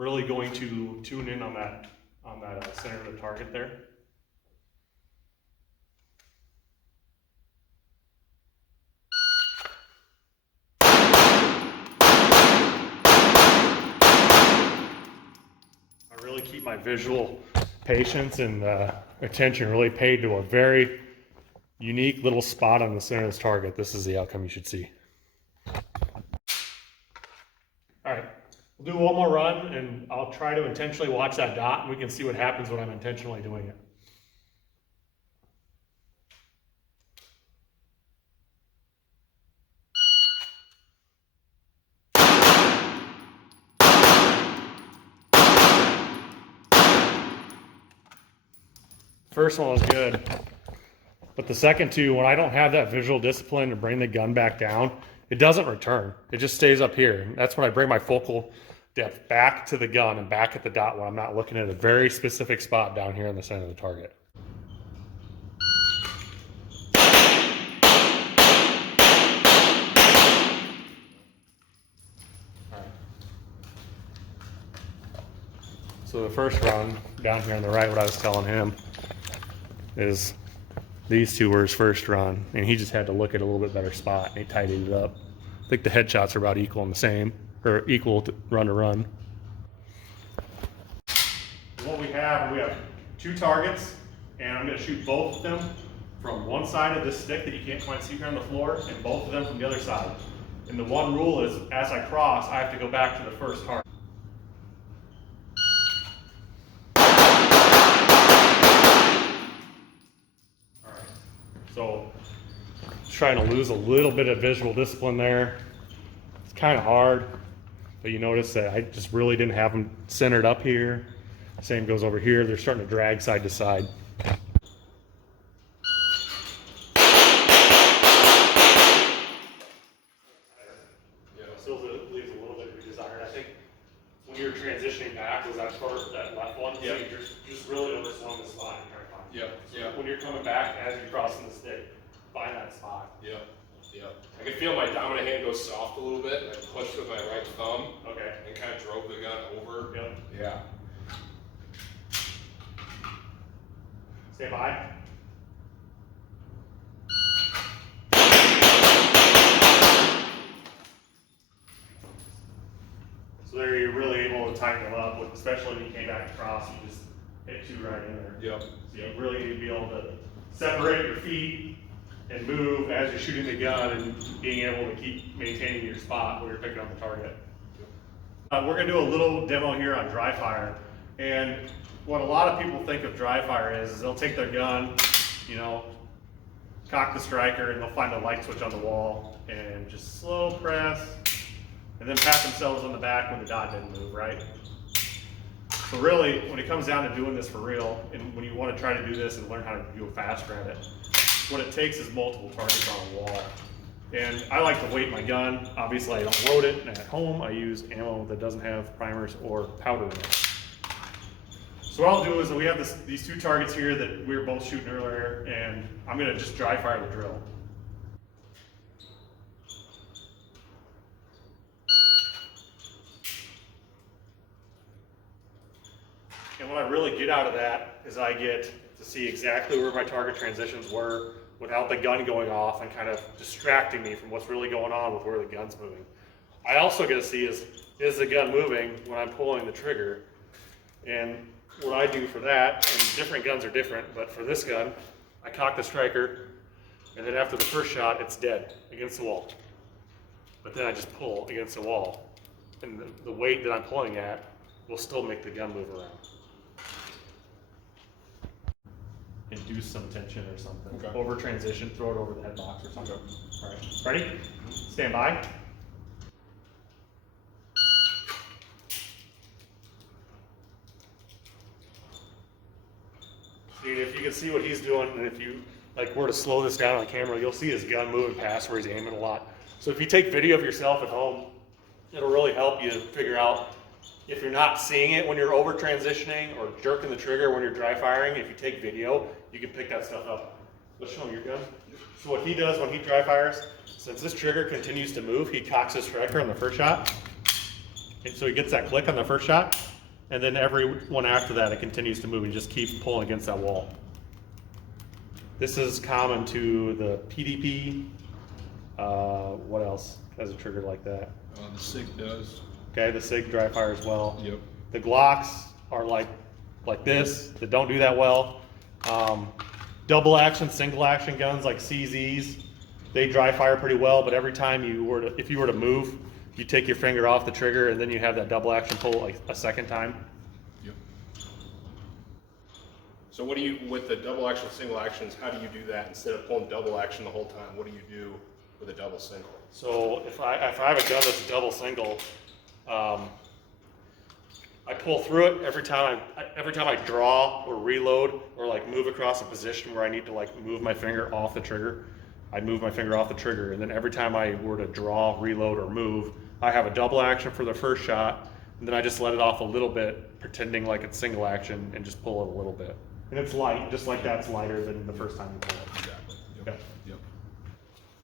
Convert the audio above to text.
really going to tune in on that center of the target there. I really keep my visual patience and attention really paid to a very unique little spot on the center of this target. This is the outcome you should see. All right, we'll do one more run and I'll try to intentionally watch that dot and we can see what happens when I'm intentionally doing it. First one was good, but the second two, when I don't have that visual discipline to bring the gun back down, it doesn't return. It just stays up here. And that's when I bring my focal depth back to the gun and back at the dot when I'm not looking at a very specific spot down here in the center of the target. All right. So the first run down here on the right, what I was telling him is these two were his first run, and he just had to look at a little bit better spot, and he tidied it up. I think the headshots are about equal and the same, or equal to run. What we have two targets, and I'm going to shoot both of them from one side of this stick that you can't quite see here on the floor, and both of them from the other side. And the one rule is, as I cross, I have to go back to the first target. So trying to lose a little bit of visual discipline there. It's kind of hard, but you notice that I just really didn't have them centered up here. Same goes over here. They're starting to drag side to side. Still leaves a little bit of desired. I think when you're transitioning back, was that first, that left one? Yeah. So you're just really overselling the spot. Yeah. When you're coming back as you're crossing the stick, find that spot. Yeah. I can feel my dominant hand go soft a little bit, and I pushed with my right thumb. Okay. And kind of drove the gun over. Yep. Yeah. Stay by. So there you're really able to tighten it up, especially when you came back across, you just hit two right in there. Yep. So you really need to be able to separate your feet and move as you're shooting the gun and being able to keep maintaining your spot where you're picking up the target. We're going to do a little demo here on dry fire. And what a lot of people think of dry fire is they'll take their gun, cock the striker, and they'll find a light switch on the wall and just slow press and then pat themselves on the back when the dot didn't move, right? So really, when it comes down to doing this for real, and when you want to try to do this and learn how to do it faster at it, what it takes is multiple targets on a wall. And I like to weight my gun. Obviously, I don't load it, and at home, I use ammo that doesn't have primers or powder in it. So what I'll do is we have these two targets here that we were both shooting earlier, and I'm going to just dry fire the drill. And what I really get out of that is I get to see exactly where my target transitions were without the gun going off and kind of distracting me from what's really going on with where the gun's moving. I also get to see is the gun moving when I'm pulling the trigger? And what I do for that, and different guns are different, but for this gun, I cock the striker, and then after the first shot, it's dead against the wall. But then I just pull against the wall, and the weight that I'm pulling at will still make the gun move around. Induce some tension or something. Okay. Over transition, throw it over the head box or something. All right, ready? Stand by. If you can see what he's doing, and if you were to slow this down on camera, you'll see his gun moving past where he's aiming a lot. So if you take video of yourself at home, it'll really help you figure out if you're not seeing it when you're over transitioning or jerking the trigger when you're dry firing. If you take video, you can pick that stuff up. Let's show him your gun. So what he does when he dry fires, since this trigger continues to move, he cocks his striker on the first shot. And so he gets that click on the first shot, and then every one after that, it continues to move and just keeps pulling against that wall. This is common to the PDP. What else has a trigger like that? The SIG does. Okay, the SIG dry fire as well. Yep. The Glocks are like this, that don't do that well. Double action, single action guns like CZs, they dry fire pretty well, but every time if you were to move, you take your finger off the trigger and then you have that double action pull like a second time. Yep. So what do you, with the double action, single actions, how do you do that instead of pulling double action the whole time? What do you do with a double single? So if I have a gun that's a double single, I pull through it every time I draw or reload or like move across a position where I need to like move my finger off the trigger. I move my finger off the trigger, and then every time I were to draw, reload, or move, I have a double action for the first shot, and then I just let it off a little bit, pretending like it's single action, and just pull it a little bit. And it's light, just like that's lighter than the first time you pull it. Exactly. Yep. Okay. Yep.